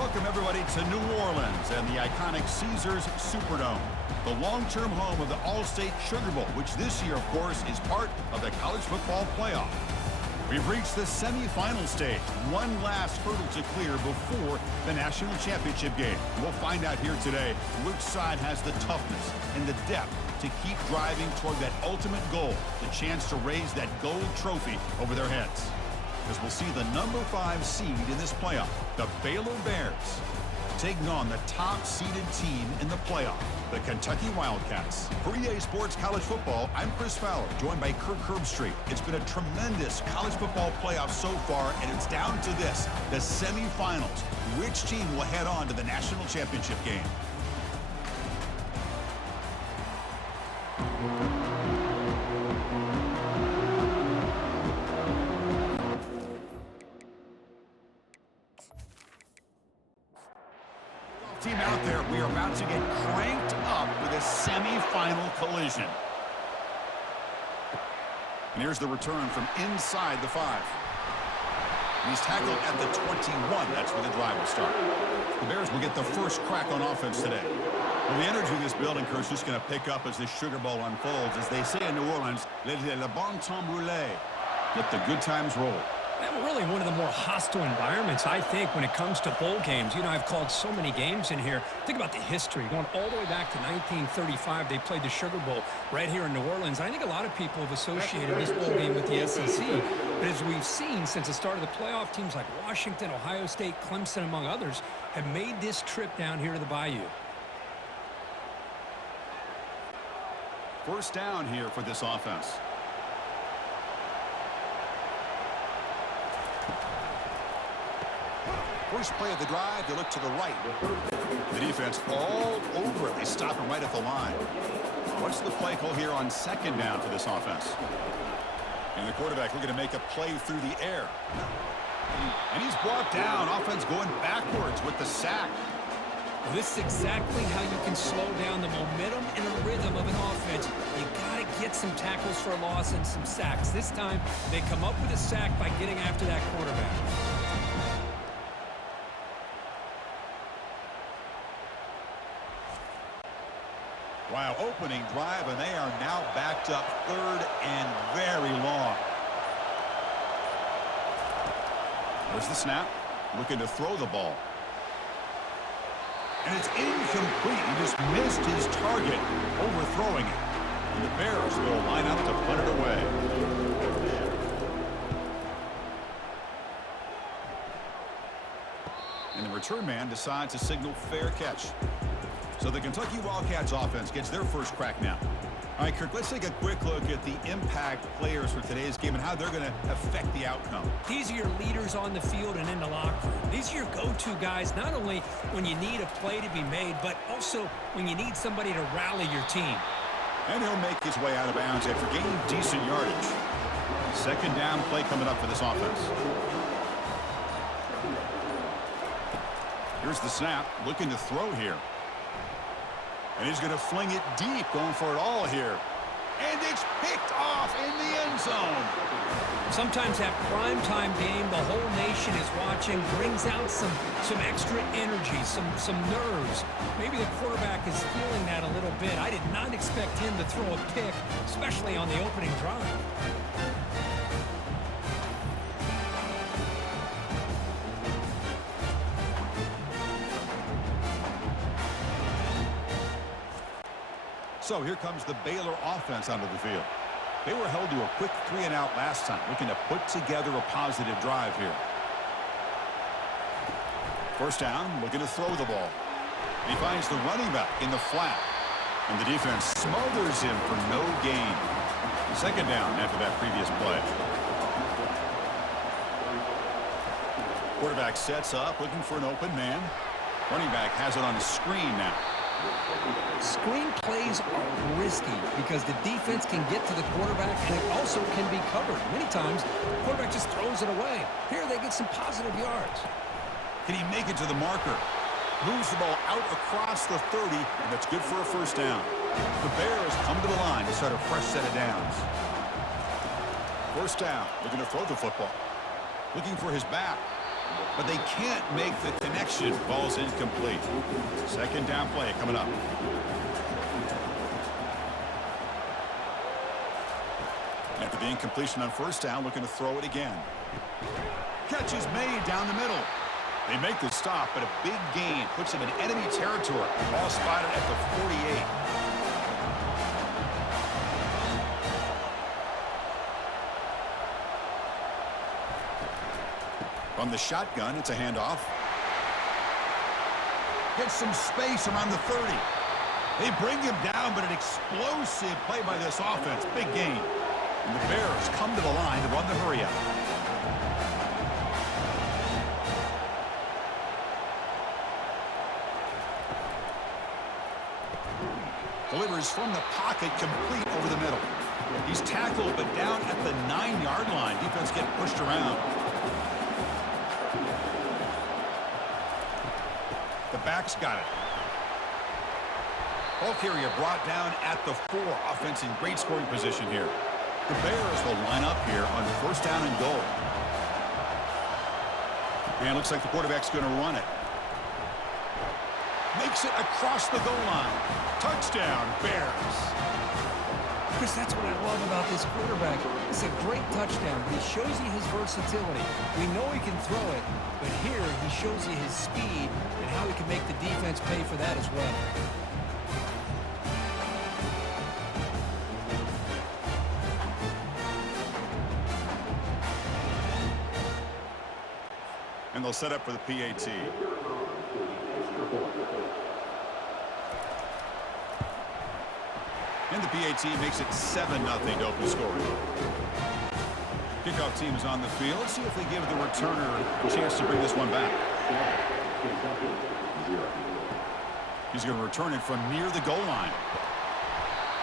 Welcome, everybody, to New Orleans and the iconic Caesars Superdome, the long-term home of the All-State Sugar Bowl, which this year, of course, is part of the college football playoff. We've reached the semifinal stage, one last hurdle to clear before the national championship game. We'll find out here today which side has the toughness and the depth to keep driving toward that ultimate goal, the chance to raise that gold trophy over their heads. As we'll see the number 5 seed in this playoff, the Baylor Bears, taking on the top-seeded team in the playoff, the Kentucky Wildcats. For EA Sports College Football, I'm Chris Fowler, joined by Kirk Herbstreit. It's been a tremendous college football playoff so far, and it's down to this, the semifinals. Which team will head on to the national championship game? Team out there, we are about to get cranked up with a semi-final collision. And here's the return from inside the 5. And he's tackled at the 21. That's where the drive will start. The Bears will get the first crack on offense today. Well, the energy of this building, Kirk, is just going to pick up as this Sugar Bowl unfolds. As they say in New Orleans, le bon temps roulé. Let the good times roll. And really one of the more hostile environments, I think, when it comes to bowl games. You know, I've called so many games in here. Think about the history. Going all the way back to 1935, they played the Sugar Bowl right here in New Orleans. I think a lot of people have associated this bowl game with the SEC. But as we've seen since the start of the playoff, teams like Washington, Ohio State, Clemson, among others, have made this trip down here to the Bayou. First down here for this offense. First play of the drive, they look to the right. The defense all over it. They stop him right at the line. What's the play call here on second down for this offense? And the quarterback looking to make a play through the air. And he's brought down. Offense going backwards with the sack. Well, this is exactly how you can slow down the momentum and a rhythm of an offense. You got to get some tackles for a loss and some sacks. This time, they come up with a sack by getting after that quarterback. Wow, opening drive, and they are now backed up third and very long. There's the snap, looking to throw the ball. And it's incomplete. He just missed his target, overthrowing it. And the Bears will line up to put it away. And the return man decides to signal fair catch. So the Kentucky Wildcats offense gets their first crack now. All right, Kirk, let's take a quick look at the impact players for today's game and how they're going to affect the outcome. These are your leaders on the field and in the locker room. These are your go-to guys, not only when you need a play to be made, but also when you need somebody to rally your team. And he'll make his way out of bounds after gaining decent yardage. Second down play coming up for this offense. Here's the snap, looking to throw here. And he's going to fling it deep, going for it all here. And it's picked off in the end zone. Sometimes that primetime game, the whole nation is watching, brings out some extra energy, some nerves. Maybe the quarterback is feeling that a little bit. I did not expect him to throw a pick, especially on the opening drive. So here comes the Baylor offense onto the field. They were held to a quick 3-and-out last time, looking to put together a positive drive here. First down, looking to throw the ball. He finds the running back in the flat. And the defense smothers him for no gain. Second down after that previous play. Quarterback sets up, looking for an open man. Running back has it on his screen now. Screen plays are risky because the defense can get to the quarterback and it also can be covered. Many times, the quarterback just throws it away. Here they get some positive yards. Can he make it to the marker? Moves the ball out across the 30, and that's good for a first down. The Bears come to the line to start a fresh set of downs. First down, looking to throw the football. Looking for his back. but they can't make the connection. Ball's incomplete. Second down play coming up. After the incompletion on first down, looking to throw it again. Catch is made down the middle. They make the stop, but a big gain puts them in enemy territory. Ball spotted at the 48. From the shotgun, it's a handoff. Gets some space around the 30. They bring him down, but an explosive play by this offense. Big gain. And the Bears come to the line to run the hurry up. Delivers from the pocket, complete over the middle. He's tackled, but down at the 9-yard line. Defense getting pushed around. The back's got it. Ball carrier brought down at the 4. Offense in great scoring position here. The Bears will line up here on first down and goal. And looks like the quarterback's going to run it. Makes it across the goal line. Touchdown, Bears. Chris, that's what I love about this quarterback. It's a great touchdown. He shows you his versatility. We know he can throw it, but here he shows you his speed and how he can make the defense pay for that as well. And they'll set up for the PAT. And the PAT makes it 7-0 to open scoring. Kickoff team is on the field. Let's see if they give the returner a chance to bring this one back. He's going to return it from near the goal line.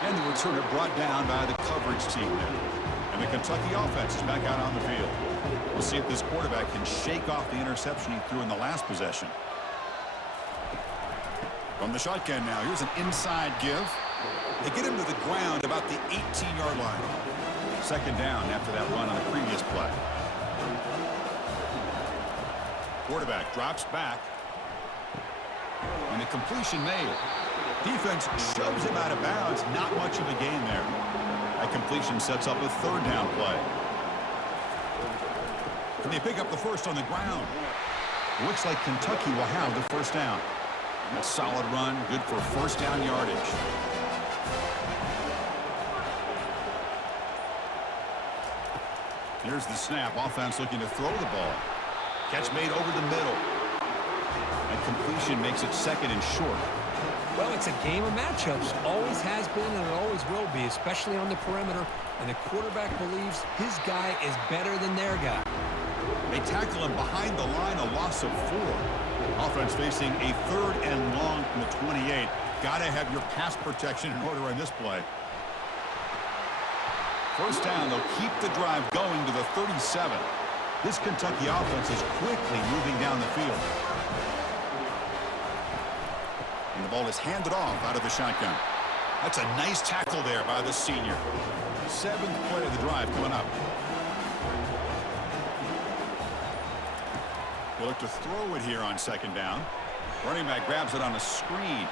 And the returner brought down by the coverage team there. And the Kentucky offense is back out on the field. We'll see if this quarterback can shake off the interception he threw in the last possession. From the shotgun now, here's an inside give. They get him to the ground about the 18-yard line. Second down after that run on the previous play. Quarterback drops back. And a completion made. Defense shoves him out of bounds. Not much of a gain there. That completion sets up a third down play. And they pick up the first on the ground. Looks like Kentucky will have the first down. A solid run, good for first down yardage. Here's the snap. Offense looking to throw the ball. Catch made over the middle. And completion makes it second and short. Well, it's a game of matchups. Always has been and it always will be, especially on the perimeter. And the quarterback believes his guy is better than their guy. They tackle him behind the line, a loss of 4. Offense facing a third and long from the 28. Got to have your pass protection in order on this play. First down, they'll keep the drive going to the 37. This Kentucky offense is quickly moving down the field. And the ball is handed off out of the shotgun. That's a nice tackle there by the senior. 7th play of the drive coming up. They look to throw it here on second down. Running back grabs it on a screen.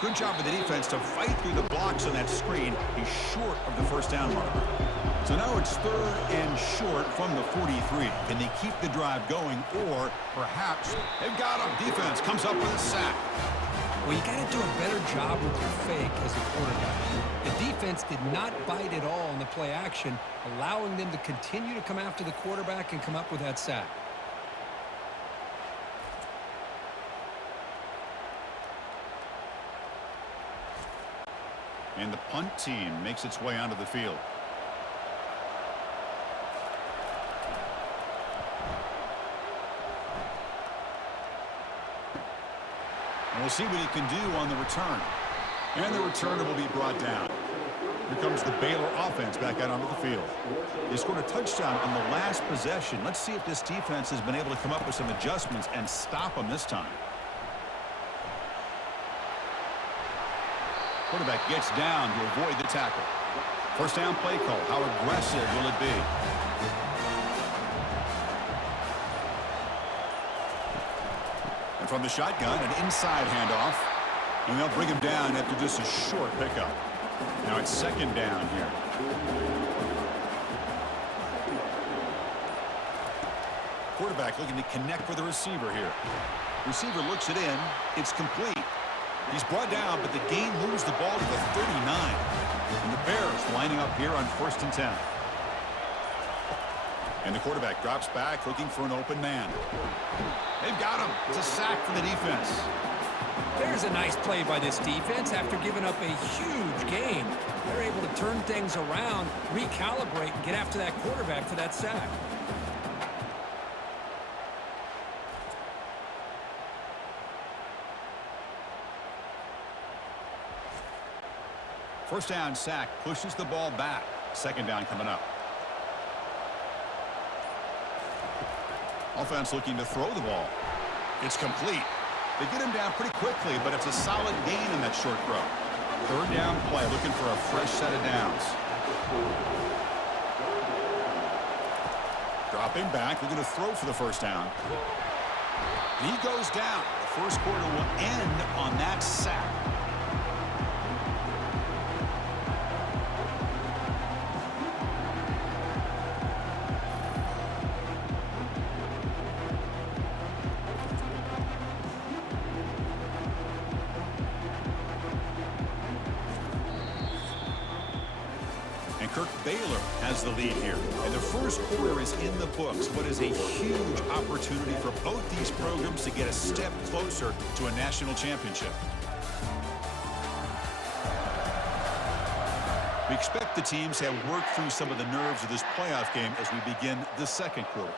Good job of the defense to fight through the blocks on that screen. He's short of the first down marker. So now it's third and short from the 43. Can they keep the drive going, or perhaps they've got him? Defense comes up with a sack. Well, you got to do a better job with your fake as a quarterback. The defense did not bite at all in the play action, allowing them to continue to come after the quarterback and come up with that sack. And the punt team makes its way onto the field. And we'll see what he can do on the return. And the returner will be brought down. Here comes the Baylor offense back out onto the field. They scored a touchdown on the last possession. Let's see if this defense has been able to come up with some adjustments and stop them this time. Quarterback gets down to avoid the tackle. First down play call. How aggressive will it be? And from the shotgun, an inside handoff. And they'll bring him down after just a short pickup. Now it's second down here. Quarterback looking to connect with the receiver here. Receiver looks it in. It's complete. He's brought down, but the game moves the ball to the 39. And the Bears lining up here on 1st and 10. And the quarterback drops back looking for an open man. They've got him. It's a sack for the defense. There's a nice play by this defense after giving up a huge gain. They're able to turn things around, recalibrate, and get after that quarterback for that sack. First down sack pushes the ball back. Second down coming up. Offense looking to throw the ball. It's complete. They get him down pretty quickly, but it's a solid gain in that short throw. Third down play, looking for a fresh set of downs. Dropping back, looking to throw for the first down. And he goes down. The first quarter will end on that sack. Baylor has the lead here, and the first quarter is in the books. What is a huge opportunity for both these programs to get a step closer to a national championship. We expect the teams to have worked through some of the nerves of this playoff game as we begin the second quarter.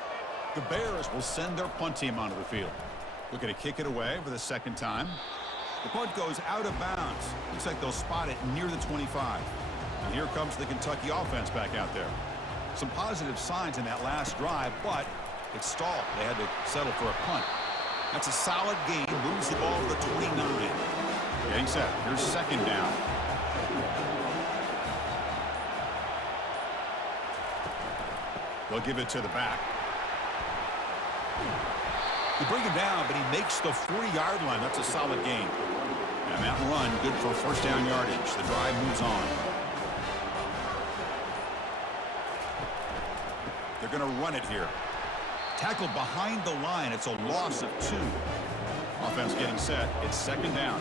The Bears will send their punt team onto the field. Looking to kick it away for the second time. The punt goes out of bounds. Looks like they'll spot it near the 25. And here comes the Kentucky offense back out there. Some positive signs in that last drive, but it stalled. They had to settle for a punt. That's a solid gain. Moves the ball to the 29. Getting set. Here's second down. They'll give it to the back. They bring him down, but he makes the 40-yard line. That's a solid gain. And that run, good for first down yardage. The drive moves on. They're going to run it here. Tackled behind the line. It's a loss of 2. Offense getting set. It's second down.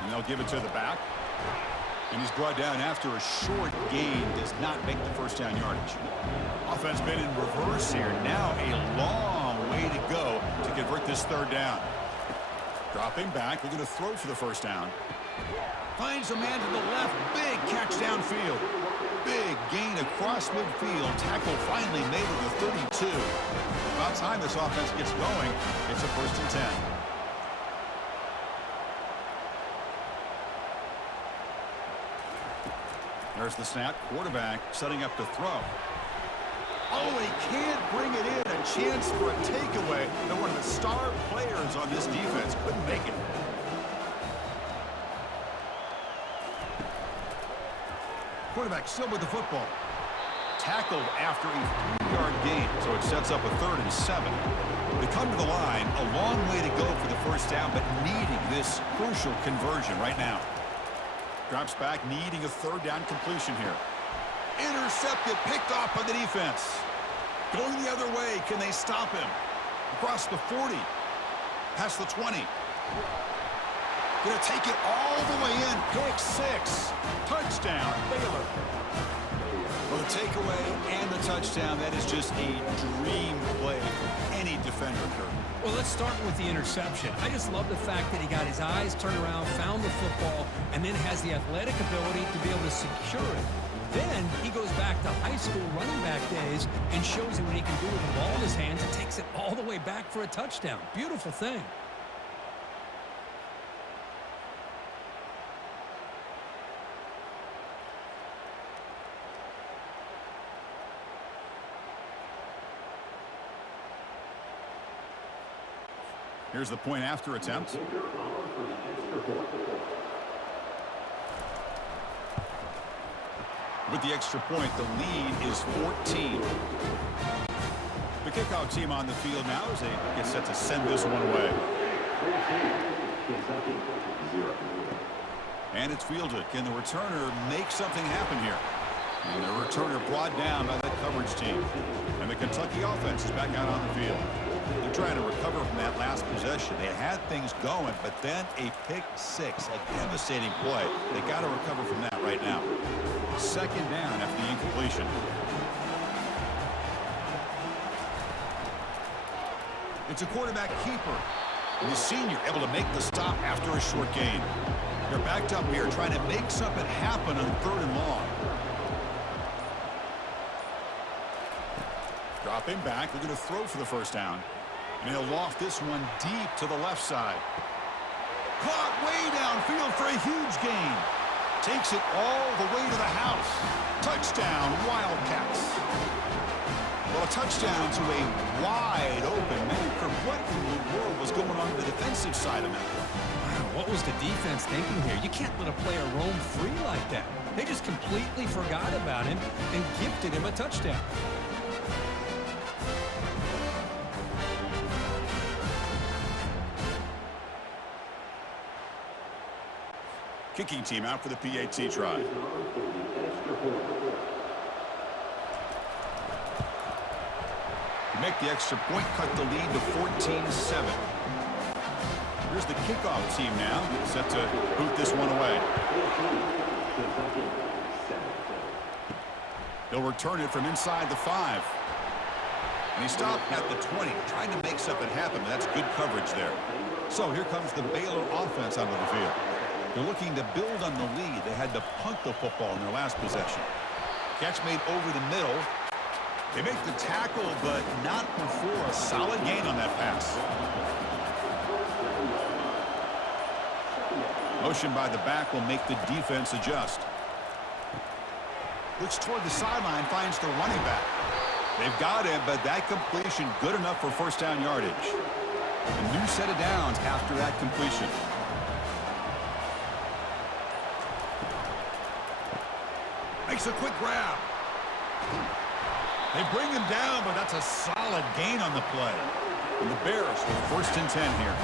And they'll give it to the back. And he's brought down after a short gain. Does not make the first down yardage. Offense been in reverse here. Now a long way to go to convert this third down. Dropping back. We're going to throw for the first down. Finds a man to the left. Big catch downfield. Big gain across midfield. Tackle finally made at the 32. About time this offense gets going. It's a 1st and 10. There's the snap. Quarterback setting up to throw. Oh, he can't bring it in. A chance for a takeaway. They're one of the star players on this defense. Couldn't make it. Quarterback still with the football. Tackled after a 3-yard gain, so it sets up a 3rd and 7. They come to the line, a long way to go for the first down, but needing this crucial conversion right now. Drops back, needing a 3rd down completion here. Intercepted, picked off by the defense. Going the other way, can they stop him? Across the 40, past the 20. Gonna take it all the way in. Pick 6. Touchdown, Baylor. Well, the takeaway and the touchdown, that is just a dream play for any defender, Kirk. Well, let's start with the interception. I just love the fact that he got his eyes turned around, found the football, and then has the athletic ability to be able to secure it. Then he goes back to high school running back days and shows him what he can do with the ball in his hands and takes it all the way back for a touchdown. Beautiful thing. Here's the point after attempt. With the extra point, the lead is 14. The kickoff team on the field now as they get set to send this one away. And it's fielded. Can the returner make something happen here? And the returner brought down by that coverage team. And the Kentucky offense is back out on the field. They're trying to recover from that last possession. They had things going, but then a pick six, a devastating play. They got to recover from that right now. Second down after the incompletion. It's a quarterback keeper. And the senior able to make the stop after a short gain. They're backed up here trying to make something happen on 3rd and long. Dropping back. They're going to throw for the first down. And he'll loft this one deep to the left side. Caught way downfield for a huge gain. Takes it all the way to the house. Touchdown, Wildcats. Well, a touchdown to a wide open man. What in the world was going on the defensive side of that? What was the defense thinking here? You can't let a player roam free like that. They just completely forgot about him and gifted him a touchdown. Kicking team out for the PAT try. Make the extra point, cut the lead to 14-7. Here's the kickoff team now, set to boot this one away. They'll return it from inside the 5. And he stopped at the 20, trying to make something happen. That's good coverage there. So here comes the Baylor offense onto the field. They're looking to build on the lead. They had to punt the football in their last possession. Catch made over the middle. They make the tackle, but not before a solid gain on that pass. Motion by the back will make the defense adjust. Looks toward the sideline, finds the running back. They've got him, but that completion good enough for first down yardage. A new set of downs after that completion. Makes a quick grab. They bring him down, but that's a solid gain on the play. And the Bears with 1st and 10 here.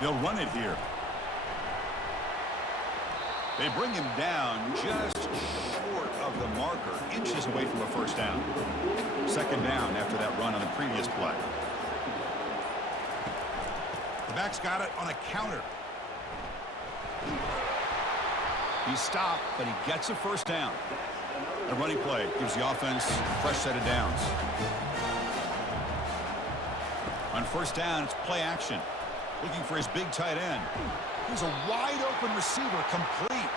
They'll run it here. They bring him down just short of the marker, inches away from a first down. Second down after that run on the previous play. The back's got it on a counter. He's stopped, but he gets a first down. The running play gives the offense a fresh set of downs. On first down, it's play action. Looking for his big tight end. Here's a wide open receiver, complete.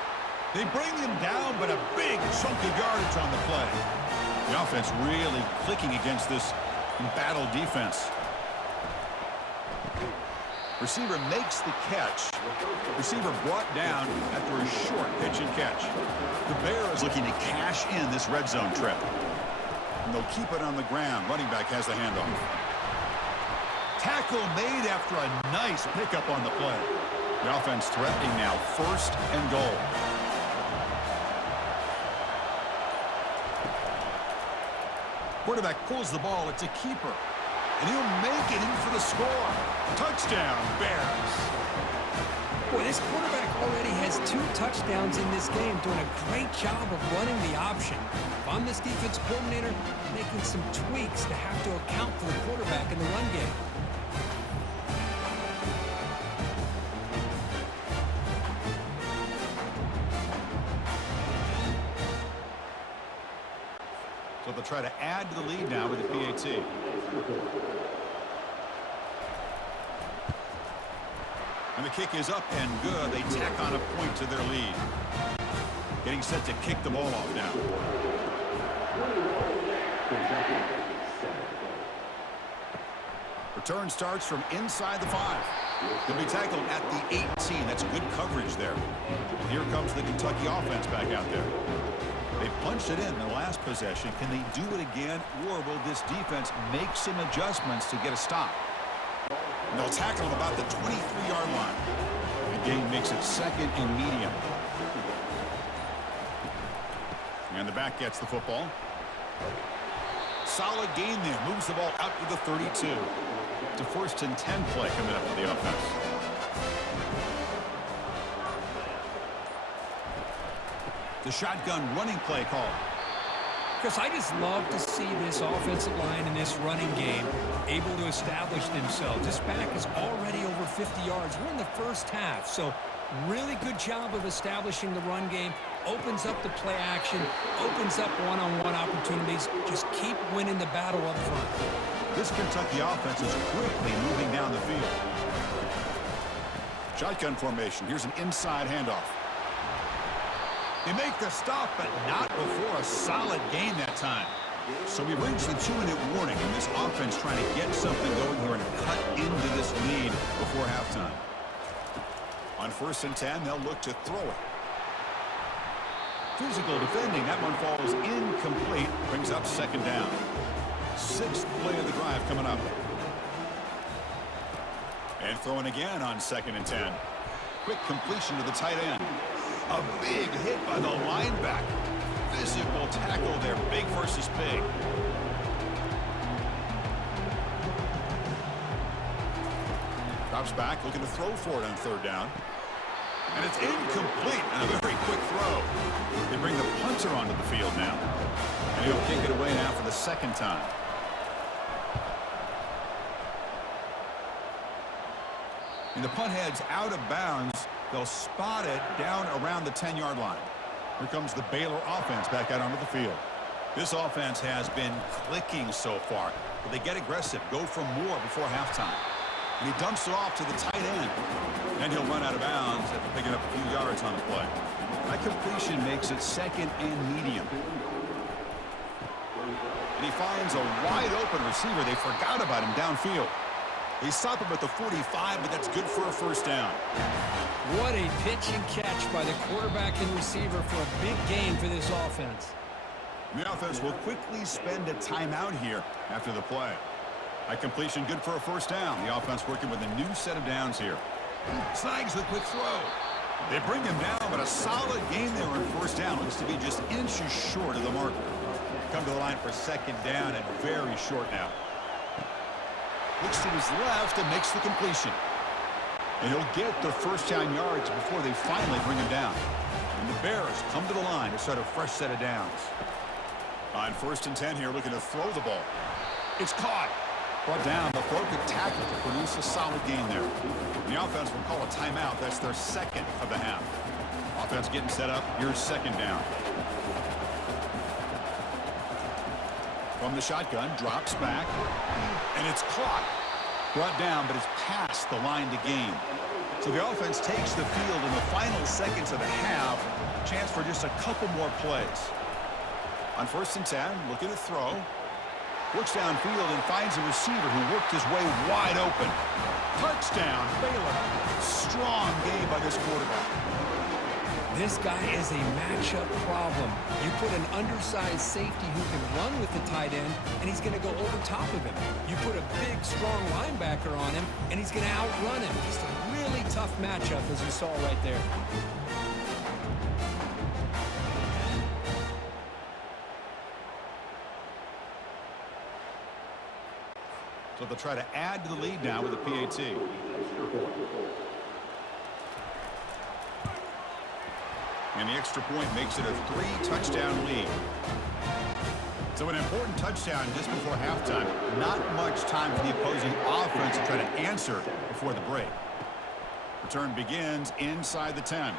They bring him down, but a big chunk of yardage on the play. The offense really clicking against this embattled defense. Receiver makes the catch. Receiver brought down after a short pitch and catch. The Bears looking to cash in this red zone trip. And they'll keep it on the ground. Running back has the handoff. Tackle made after a nice pickup on the play. The offense threatening now, 1st and goal. Quarterback pulls the ball. It's a keeper. And he'll make it in for the score. Touchdown, Bears. Boy, this quarterback already has 2 touchdowns in this game, doing a great job of running the option. If I'm this defense coordinator, I'm making some tweaks to have to account for the quarterback in the run game. So they'll try to add to the lead now with the PAT. And the kick is up and good. They tack on a point to their lead. Getting set to kick the ball off now. Return starts from inside the 5. He'll be tackled at the 18. That's good coverage there. And here comes the Kentucky offense back out there. They punched it in the last possession. Can they do it again, or will this defense make some adjustments to get a stop? And they'll tackle him about the 23-yard line. The game makes it 2nd and medium. And the back gets the football. Solid gain there. Moves the ball out to the 32. It's a 1st and 10 play coming up for the offense. The shotgun running play call. Because I just love to see this offensive line in this running game able to establish themselves. This back is already over 50 yards. We're in the first half, so really good job of establishing the run game. Opens up the play action, opens up one-on-one opportunities. Just keep winning the battle up front. This Kentucky offense is quickly moving down the field. Shotgun formation. Here's an inside handoff. They make the stop, but not before a solid gain that time. So we reached the 2-minute warning, and this offense trying to get something going here and cut into this lead before halftime. On 1st and 10, they'll look to throw it. Physical defending. That one falls incomplete. Brings up 2nd down. 6th play of the drive coming up. And throwing again on 2nd and 10. Quick completion to the tight end. A big hit by the linebacker. Physical tackle there. Big versus big. Drops back, looking to throw for it on 3rd down. And it's incomplete and a very quick throw. They bring the punter onto the field now. And he'll kick it away now for the 2nd time. And the punt heads out of bounds. They'll spot it down around the 10-yard line. Here comes the Baylor offense back out onto the field. This offense has been clicking so far, but they get aggressive, go for more before halftime. And he dumps it off to the tight end. Then he'll run out of bounds after picking up a few yards on the play. That completion makes it 2nd and medium. And he finds a wide-open receiver. They forgot about him downfield. They stop him at the 45, but that's good for a 1st down. What a pitch and catch by the quarterback and receiver for a big gain for this offense. The offense will quickly spend a timeout here after the play. A completion good for a 1st down. The offense working with a new set of downs here. Snags the quick throw. They bring him down, but a solid gain there on 1st down. Looks to be just inches short of the marker. Come to the line for 2nd down and very short now. Looks to his left and makes the completion. And he'll get the 1st down yards before they finally bring him down. And the Bears come to the line to start a fresh set of downs. On 1st and 10 here, looking to throw the ball. It's caught. Brought down, but broke a tackle to produce a solid gain there. And the offense will call a timeout. That's their 2nd of the half. Offense getting set up. Here's 2nd down. From the shotgun, drops back, and it's caught. Brought down, but it's past the line to gain. So the offense takes the field in the final seconds of the half. Chance for just a couple more plays. On 1st and 10, looking to throw. Looks downfield and finds a receiver who worked his way wide open. Touchdown, Baylor. Strong game by this quarterback. This guy is a matchup problem. You put an undersized safety who can run with the tight end, and he's going to go over top of him. You put a big, strong linebacker on him, and he's going to outrun him. Just a really tough matchup, as you saw right there. So they'll try to add to the lead now with a PAT. And the extra point makes it a 3-touchdown lead. So an important touchdown just before halftime. Not much time for the opposing offense to try to answer before the break. Return begins inside the 10.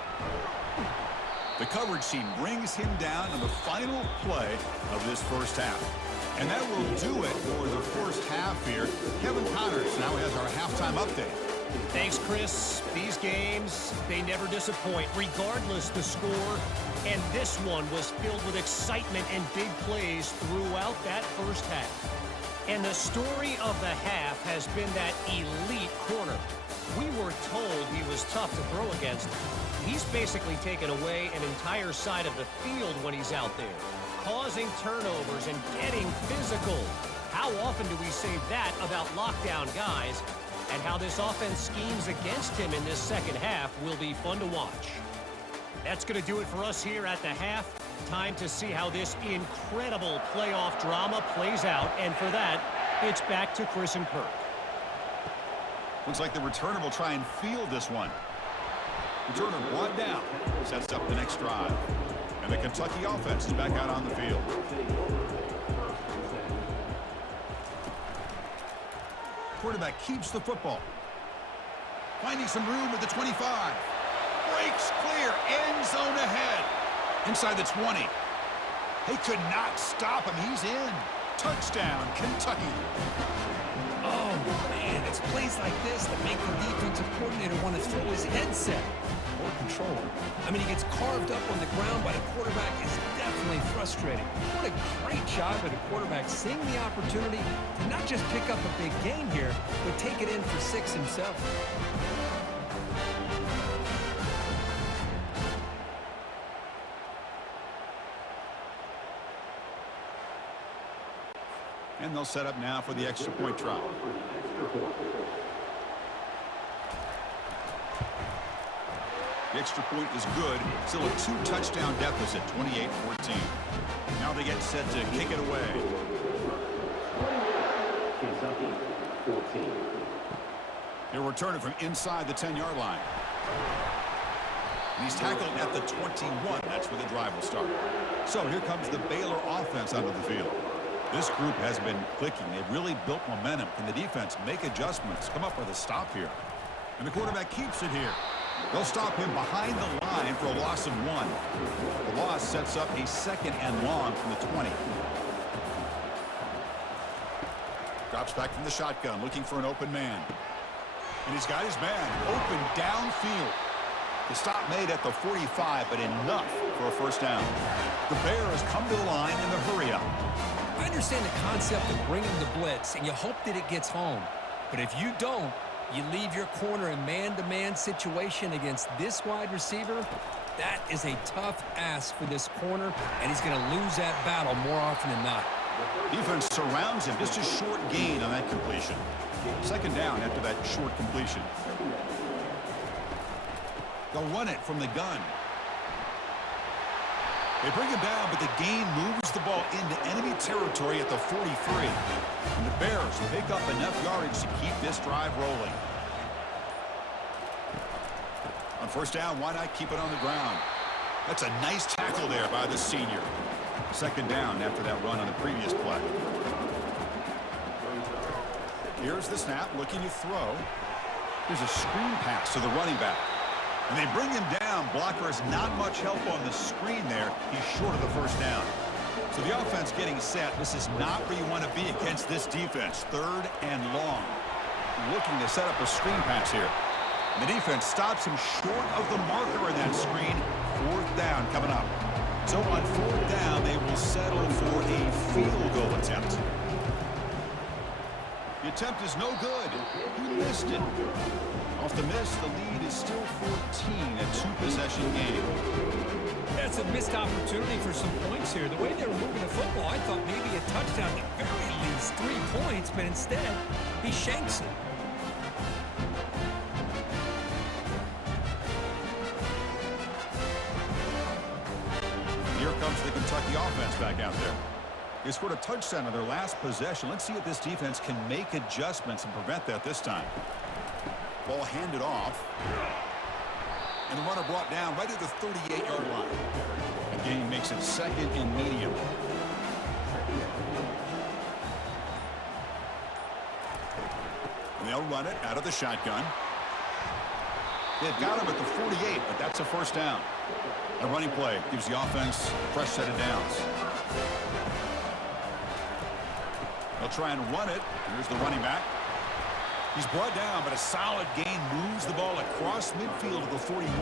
The coverage team brings him down on the final play of this 1st half. And that will do it for the 1st half here. Kevin Connors now has our halftime update. Thanks, Chris. These games, they never disappoint, regardless the score. And this one was filled with excitement and big plays throughout that 1st half. And the story of the half has been that elite corner. We were told he was tough to throw against. He's basically taken away an entire side of the field when he's out there, causing turnovers and getting physical. How often do we say that about lockdown guys? And how this offense schemes against him in this 2nd half will be fun to watch. That's going to do it for us here at the half. Time to see how this incredible playoff drama plays out. And for that, it's back to Chris and Kirk. Looks like the returner will try and field this one. Returner brought down. Sets up the next drive. And the Kentucky offense is back out on the field. Quarterback keeps the football. Finding some room at the 25. Breaks clear. End zone ahead. Inside the 20. They could not stop him. He's in. Touchdown, Kentucky. Oh, man, it's plays like this that make the defensive coordinator want to throw his headset or controller. I mean, he gets carved up on the ground by the quarterback. Is definitely frustrating. What a great job by the quarterback seeing the opportunity to not just pick up a big gain here, but take it in for 6 himself. And they'll set up now for the extra point try. The extra point is good. Still a 2-touchdown deficit, 28-14. Now they get set to kick it away. Kentucky, 14. He'll return it from inside the 10-yard line. And he's tackled at the 21. That's where the drive will start. So here comes the Baylor offense onto the field. This group has been clicking. They've really built momentum. Can the defense make adjustments? Come up with a stop here. And the quarterback keeps it here. They'll stop him behind the line for a loss of 1. The loss sets up a 2nd and long from the 20. Drops back from the shotgun, looking for an open man. And he's got his man open downfield. The stop made at the 45, but enough for a first down. The Bears come to the line in the hurry-up. I understand the concept of bringing the blitz, and you hope that it gets home. But if you don't, you leave your corner in man-to-man situation against this wide receiver. That is a tough ask for this corner, and he's going to lose that battle more often than not. Defense surrounds him. Just a short gain on that completion. 2nd down after that short completion. They'll run it from the gun. They bring him down, but the gain moves the ball into enemy territory at the 43. And the Bears pick up enough yardage to keep this drive rolling. On first down, why not keep it on the ground? That's a nice tackle there by the senior. 2nd down after that run on the previous play. Here's the snap, looking to throw. Here's a screen pass to the running back. And they bring him down. Blocker has not much help on the screen there. He's short of the first down. So the offense getting set. This is not where you want to be against this defense. 3rd and long. Looking to set up a screen pass here. And the defense stops him short of the marker in that screen. 4th down coming up. So on 4th down, they will settle for a field goal attempt. The attempt is no good. He missed it. Off the miss, the lead is still 14, a 2-possession game. That's a missed opportunity for some points here. The way they were moving the football, I thought maybe a touchdown, at the very least 3 points, but instead, he shanks it. Here comes the Kentucky offense back out there. They scored a touchdown on their last possession. Let's see if this defense can make adjustments and prevent that this time. Ball handed off. And the runner brought down right at the 38-yard line. The game makes it 2nd and medium. And they'll run it out of the shotgun. They've got him at the 48, but that's a first down. A running play gives the offense a fresh set of downs. They'll try and run it. Here's the running back. He's brought down, but a solid gain moves the ball across midfield to the 41.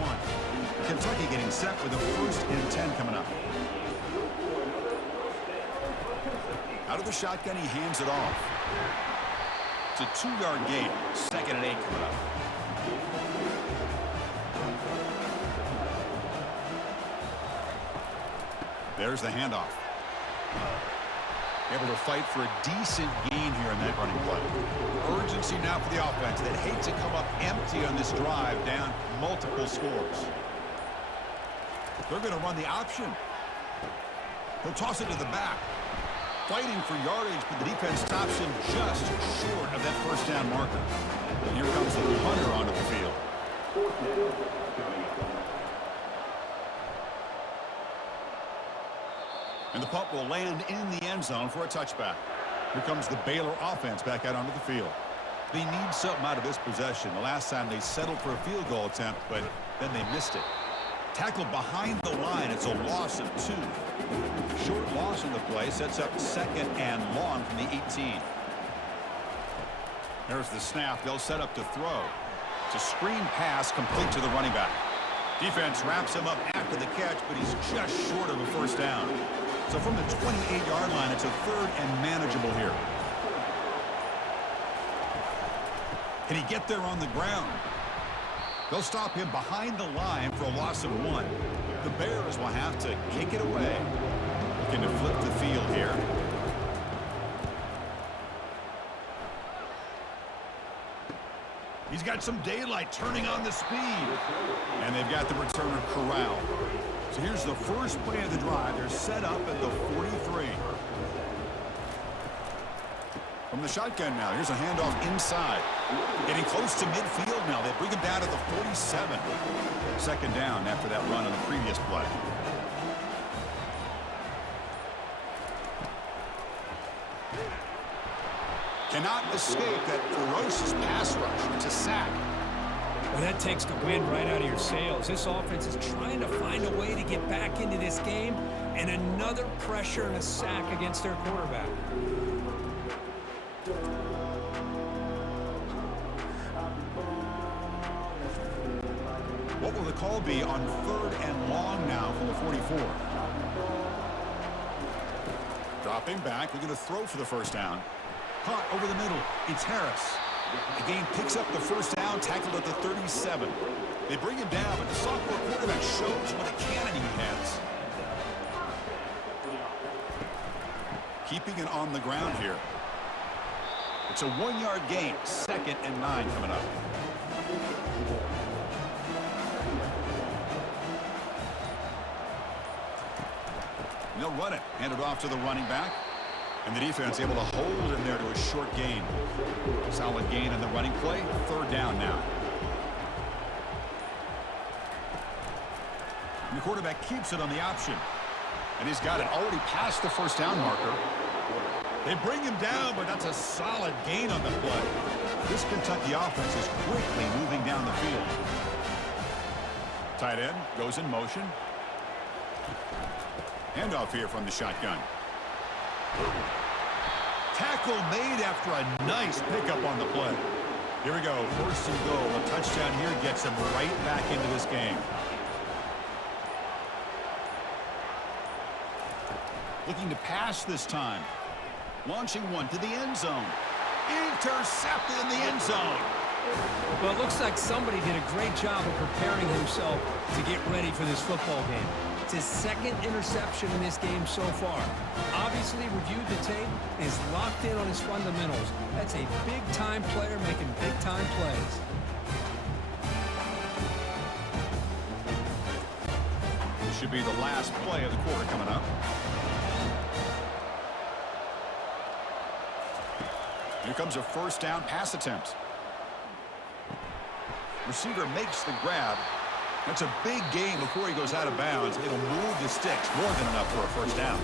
Kentucky getting set with a 1st and 10 coming up. Out of the shotgun, he hands it off. It's a 2-yard gain. 2nd and 8 coming up. There's the handoff. Able to fight for a decent gain here in that running play. Urgency now for the offense. They'd hate to come up empty on this drive, down multiple scores. They're going to run the option. He'll toss it to the back. Fighting for yardage, but the defense stops him just short of that first down marker. And here comes the punter onto the field. And the punt will land in the end zone for a touchback. Here comes the Baylor offense back out onto the field. They need something out of this possession. The last time they settled for a field goal attempt, but then they missed it. Tackled behind the line. It's a loss of 2. Short loss in the play sets up second and long from the 18. There's the snap. They'll set up to throw. It's a screen pass complete to the running back. Defense wraps him up after the catch, but he's just short of a first down. So from the 28-yard line, it's a third and manageable here. Can he get there on the ground? They'll stop him behind the line for a loss of 1. The Bears will have to kick it away. Looking to flip the field here. He's got some daylight turning on the speed. And they've got the returner corralled. So here's the first play of the drive. They're set up at the 43. From the shotgun now, here's a handoff inside. Getting close to midfield now. They bring him down to the 47. Second down after that run on the previous play. Cannot escape that ferocious pass rush. It's a sack. Well, that takes the wind right out of your sails. This offense is trying to find a way to get back into this game, and another pressure and a sack against their quarterback. What will the call be on third and long now from the 44? Dropping back. They're going to throw for the first down. Caught over the middle. It's Harris. The game picks up the first down, tackled at the 37. They bring him down, but the sophomore quarterback shows what a cannon he has. Keeping it on the ground here. It's a 1-yard gain. Second and 9 coming up. And they'll run it. Hand it off to the running back. And the defense able to hold him there to a short gain. Solid gain in the running play. Third down now. And the quarterback keeps it on the option. And he's got it already past the first down marker. They bring him down, but that's a solid gain on the play. This Kentucky offense is quickly moving down the field. Tight end goes in motion. Handoff here from the shotgun. Tackle made after a nice pickup on the play. Here we go. First and goal. A touchdown here gets him right back into this game. Looking to pass this time. Launching one to the end zone. Intercepted in the end zone. Well, it looks like somebody did a great job of preparing himself to get ready for this football game. It's his second interception in this game so far. Obviously reviewed the tape and is locked in on his fundamentals. That's a big-time player making big-time plays. This should be the last play of the quarter coming up. Here comes a first down pass attempt. Receiver makes the grab. That's a big gain before he goes out of bounds. It'll move the sticks more than enough for a first down.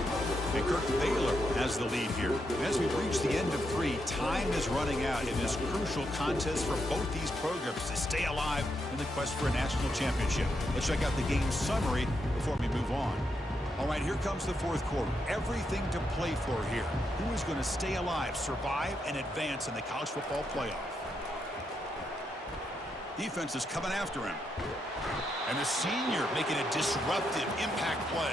And Kirk Baylor has the lead here. As we reach the end of 3, time is running out in this crucial contest for both these programs to stay alive in the quest for a national championship. Let's check out the game summary before we move on. All right, here comes the fourth quarter. Everything to play for here. Who is going to stay alive, survive, and advance in the college football playoff? Defense is coming after him. And the senior making a disruptive impact play.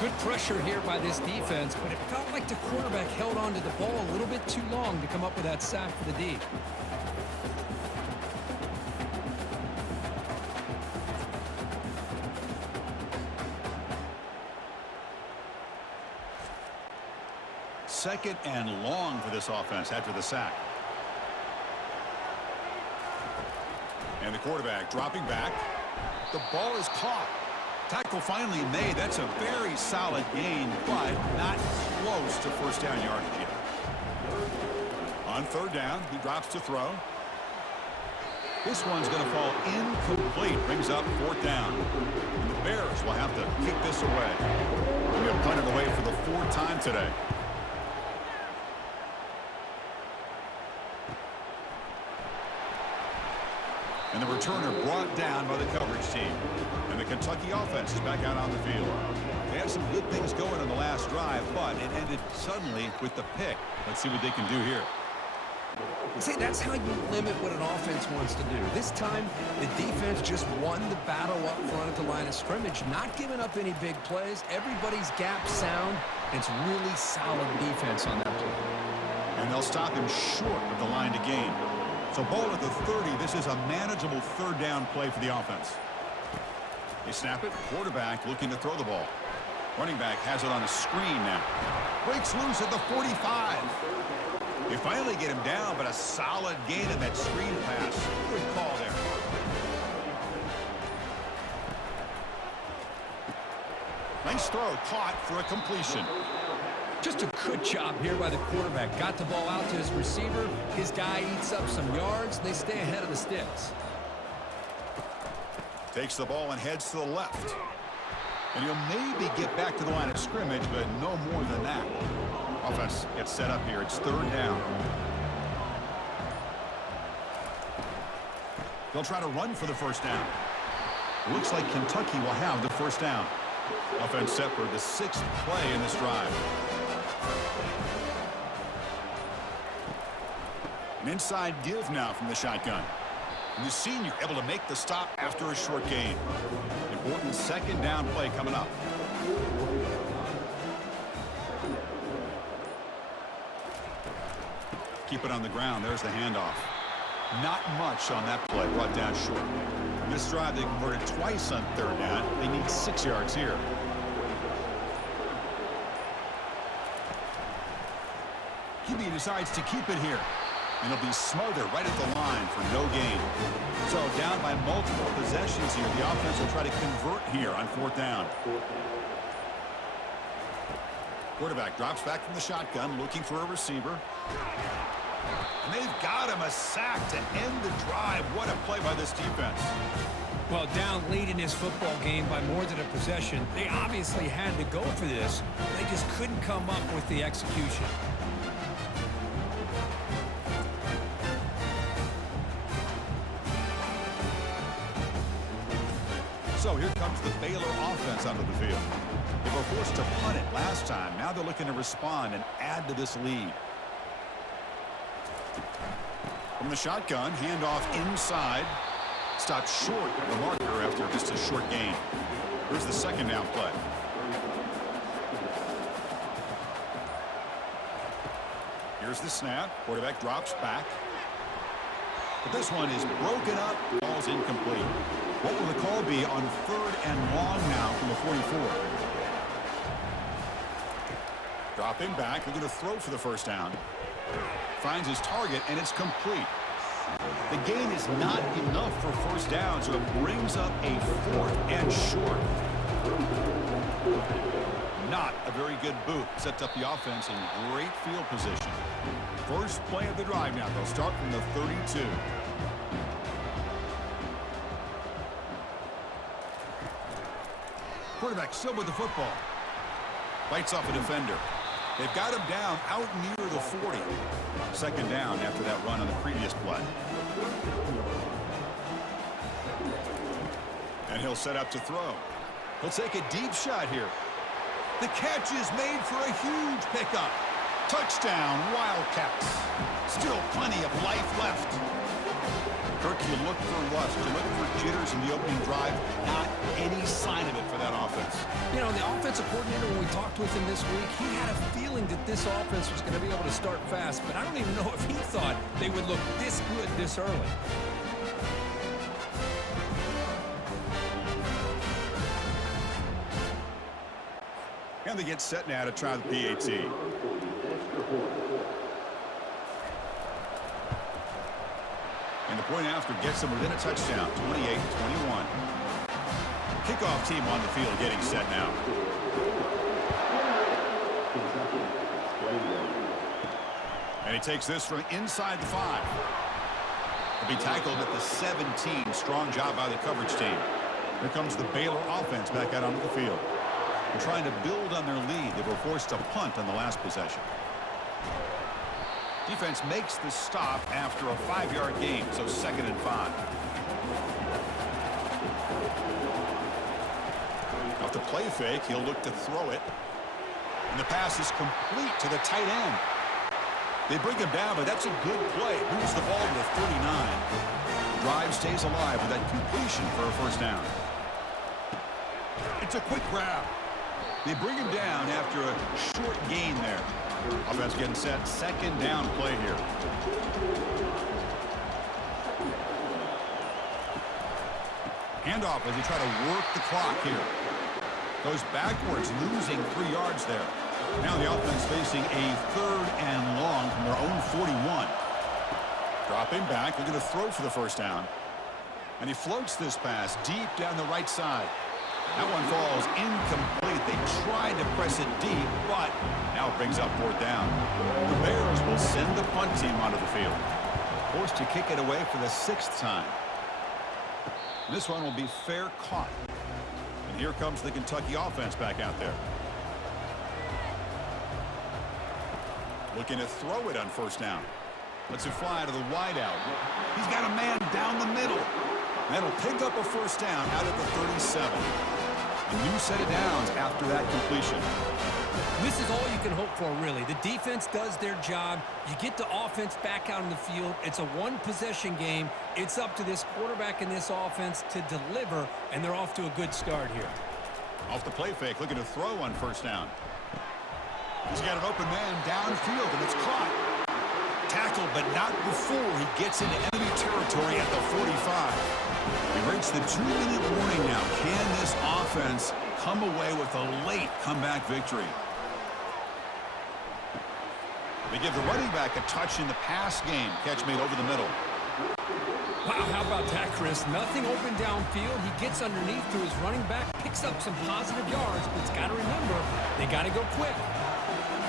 Good pressure here by this defense, but it felt like the quarterback held on to the ball a little bit too long to come up with that sack for the D. Second and long for this offense after the sack. And the quarterback dropping back. The ball is caught. Tackle finally made. That's a very solid gain, but not close to first down yardage yet. On third down, he drops to throw. This one's going to fall incomplete. Brings up fourth down. And the Bears will have to kick this away. We have punted away for the fourth time today. And the returner brought down by the coverage team. And the Kentucky offense is back out on the field. They had some good things going on the last drive, but it ended suddenly with the pick. Let's see what they can do here. See, that's how you limit what an offense wants to do. This time, the defense just won the battle up front at the line of scrimmage, not giving up any big plays. Everybody's gap sound. It's really solid defense on that play. And they'll stop him short of the line to gain. So ball at the 30. This is a manageable third down play for the offense. They snap it. Quarterback looking to throw the ball. Running back has it on a screen now. Breaks loose at the 45. They finally get him down, but a solid gain in that screen pass. Good call there. Nice throw, caught for a completion. Just a good job here by the quarterback. Got the ball out to his receiver. His guy eats up some yards. They stay ahead of the sticks. Takes the ball and heads to the left. And he'll maybe get back to the line of scrimmage, but no more than that. Offense gets set up here. It's third down. They'll try to run for the first down. Looks like Kentucky will have the first down. Offense set for the 6th play in this drive. An inside give now from the shotgun. And the senior able to make the stop after a short gain. Important second down play coming up. Keep it on the ground. There's the handoff. Not much on that play. Brought down short. This drive, they converted twice on third down. They need 6 yards here. QB decides to keep it here. And he'll be smothered right at the line for no gain. So down by multiple possessions here. The offense will try to convert here on fourth down. Quarterback drops back from the shotgun, looking for a receiver. And they've got him a sack to end the drive. What a play by this defense. Well, down lead in this football game by more than a possession. They obviously had to go for this. They just couldn't come up with the execution. So here comes the Baylor offense onto the field. They were forced to punt it last time. Now they're looking to respond and add to this lead. From the shotgun, handoff inside. Stopped short of the marker after just a short gain. Here's the second down play. Here's the snap. Quarterback drops back. But this one is broken up. Ball's incomplete. What will the call be on third and long now from the 44? Dropping back. Looking to throw for the first down. Finds his target, and it's complete. The gain is not enough for first down, so it brings up a fourth and short. Not a very good boot. Sets up the offense in great field position. First play of the drive now. They'll start from the 32. Quarterback still with the football. Fights off a defender. They've got him down out near the 40. Second down after that run on the previous play. And he'll set up to throw. He'll take a deep shot here. The catch is made for a huge pickup. Touchdown, Wildcats. Still plenty of life left. Kirk, you look for rust. You look for jitters in the opening drive. Not any sign of it for that offense. You know, the offensive coordinator, when we talked with him this week, he had a feeling that this offense was going to be able to start fast, but I don't even know if he thought they would look this good this early. And they get set now to try the PAT. And the point after gets them within a touchdown, 28-21. Kickoff team on the field getting set now. And he takes this from inside the 5. He'll be tackled at the 17. Strong job by the coverage team. Here comes the Baylor offense back out onto the field. They're trying to build on their lead. They were forced to punt on the last possession. Defense makes the stop after a 5-yard gain, so 2nd and 5. Off the play fake, he'll look to throw it. And the pass is complete to the tight end. They bring him down, but that's a good play. Moves the ball to the 39. The drive stays alive with that completion for a first down. It's a quick grab. They bring him down after a short gain there. Offense getting set. 2nd down play here. Handoff as they try to work the clock here. Goes backwards, losing 3 yards there. Now the offense facing a 3rd and long from their own 41. Dropping back. They're going to throw for the first down. And he floats this pass deep down the right side. That one falls incomplete. They tried to press it deep, but now it brings up 4th down. The Bears will send the punt team onto the field. Forced to kick it away for the 6th time. This one will be fair caught. And here comes the Kentucky offense back out there. Looking to throw it on first down. Lets it fly to the wideout. He's got a man down the middle. That'll pick up a first down out at the 37. A new set of downs after that completion. This is all you can hope for, really. The defense does their job. You get the offense back out in the field. It's a one-possession game. It's up to this quarterback and this offense to deliver, and they're off to a good start here. Off the play fake, looking to throw on first down. He's got an open man downfield, and it's caught. Tackled, but not before he gets into enemy territory at the 45. We reach the 2-minute warning now. Can this offense come away with a late comeback victory? They give the running back a touch in the pass game. Catch made over the middle. Wow, how about that, Chris? Nothing open downfield. He gets underneath to his running back, picks up some positive yards, but it's got to remember, they got to go quick.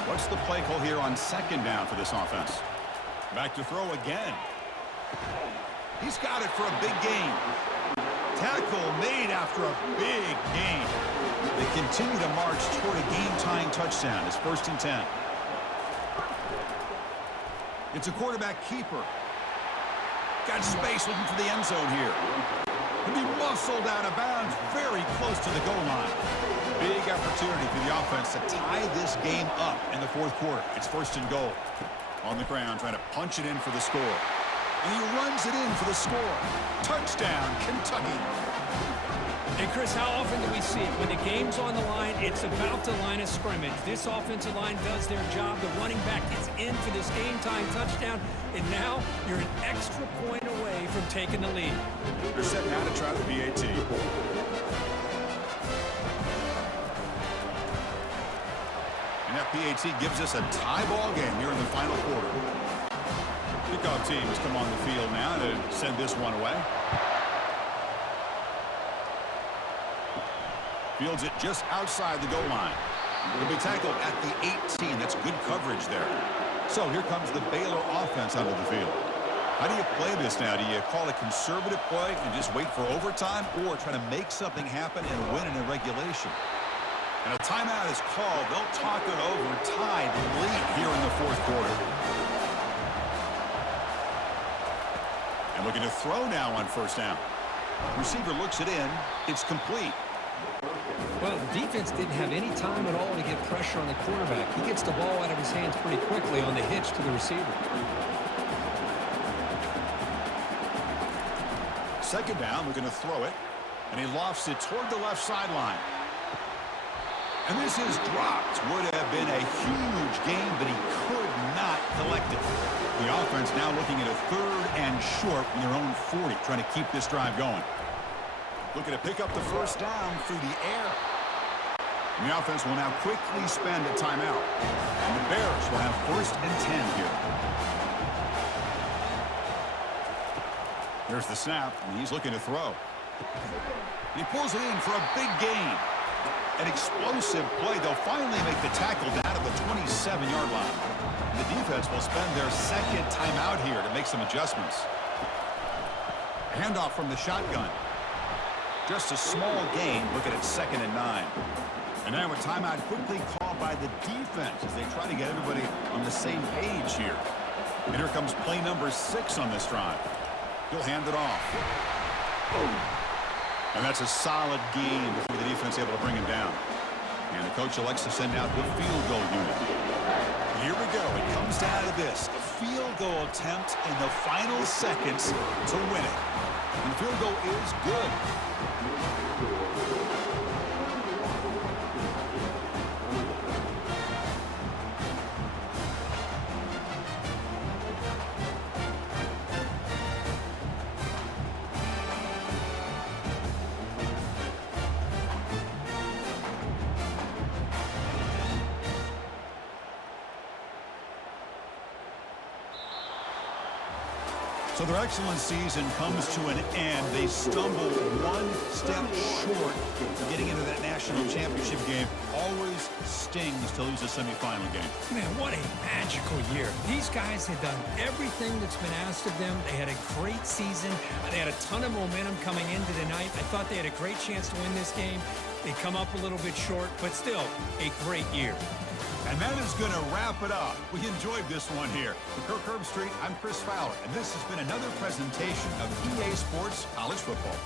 What's the play call here on 2nd down for this offense? Back to throw again. He's got it for a big gain. Tackle made after a big gain. They continue to march toward a game-tying touchdown. It's 1st and 10. It's a quarterback keeper. Got space looking for the end zone here. And he muscled out of bounds very close to the goal line. Big opportunity for the offense to tie this game up in the 4th quarter. It's 1st and goal. On the ground, trying to punch it in for the score. And he runs it in for the score. Touchdown, Kentucky. And, Chris, how often do we see it? When the game's on the line, it's about the line of scrimmage. This offensive line does their job. The running back gets in for this game-time touchdown. And now you're an extra point away from taking the lead. They're set now to try the PAT. And that PAT gives us a tie ball game here in the final quarter. Kickoff team has come on the field now to send this one away. Fields it just outside the goal line. It'll be tackled at the 18. That's good coverage there. So here comes the Baylor offense out of the field. How do you play this now? Do you call a conservative play and just wait for overtime, or try to make something happen and win in a regulation? And a timeout is called. They'll talk it over, tied late here in the 4th quarter. And looking to throw now on first down. Receiver looks it in. It's complete. Well, the defense didn't have any time at all to get pressure on the quarterback. He gets the ball out of his hands pretty quickly on the hitch to the receiver. 2nd down, we're going to throw it. And he lofts it toward the left sideline. And this is dropped. Would have been a huge gain, but he could not collect it. The offense now looking at a 3rd and short from their own 40, trying to keep this drive going. Looking to pick up the first down through the air. And the offense will now quickly spend a timeout. And the Bears will have 1st and 10 here. There's the snap, and he's looking to throw. He pulls it in for a big gain. An explosive play. They'll finally make the tackle down to the 27-yard line. The defense will spend their second timeout here to make some adjustments. Handoff from the shotgun. Just a small gain. Looking at 2nd and 9. And now a timeout quickly called by the defense as they try to get everybody on the same page here. And here comes play number 6 on this drive. He'll hand it off. And that's a solid gain before the defense able to bring him down. And the coach elects to send out the field goal unit. Here we go. It comes down to this. A field goal attempt in the final seconds to win it. And the field goal is good. So their excellent season comes to an end. They stumble one step short of getting into that national championship game. Always stings to lose a semifinal game. Man, what a magical year. These guys had done everything that's been asked of them. They had a great season. They had a ton of momentum coming into tonight. I thought they had a great chance to win this game. They come up a little bit short, but still a great year. And that is going to wrap it up. We enjoyed this one here. For Kirk Herbstreit, I'm Chris Fowler, and this has been another presentation of EA Sports College Football.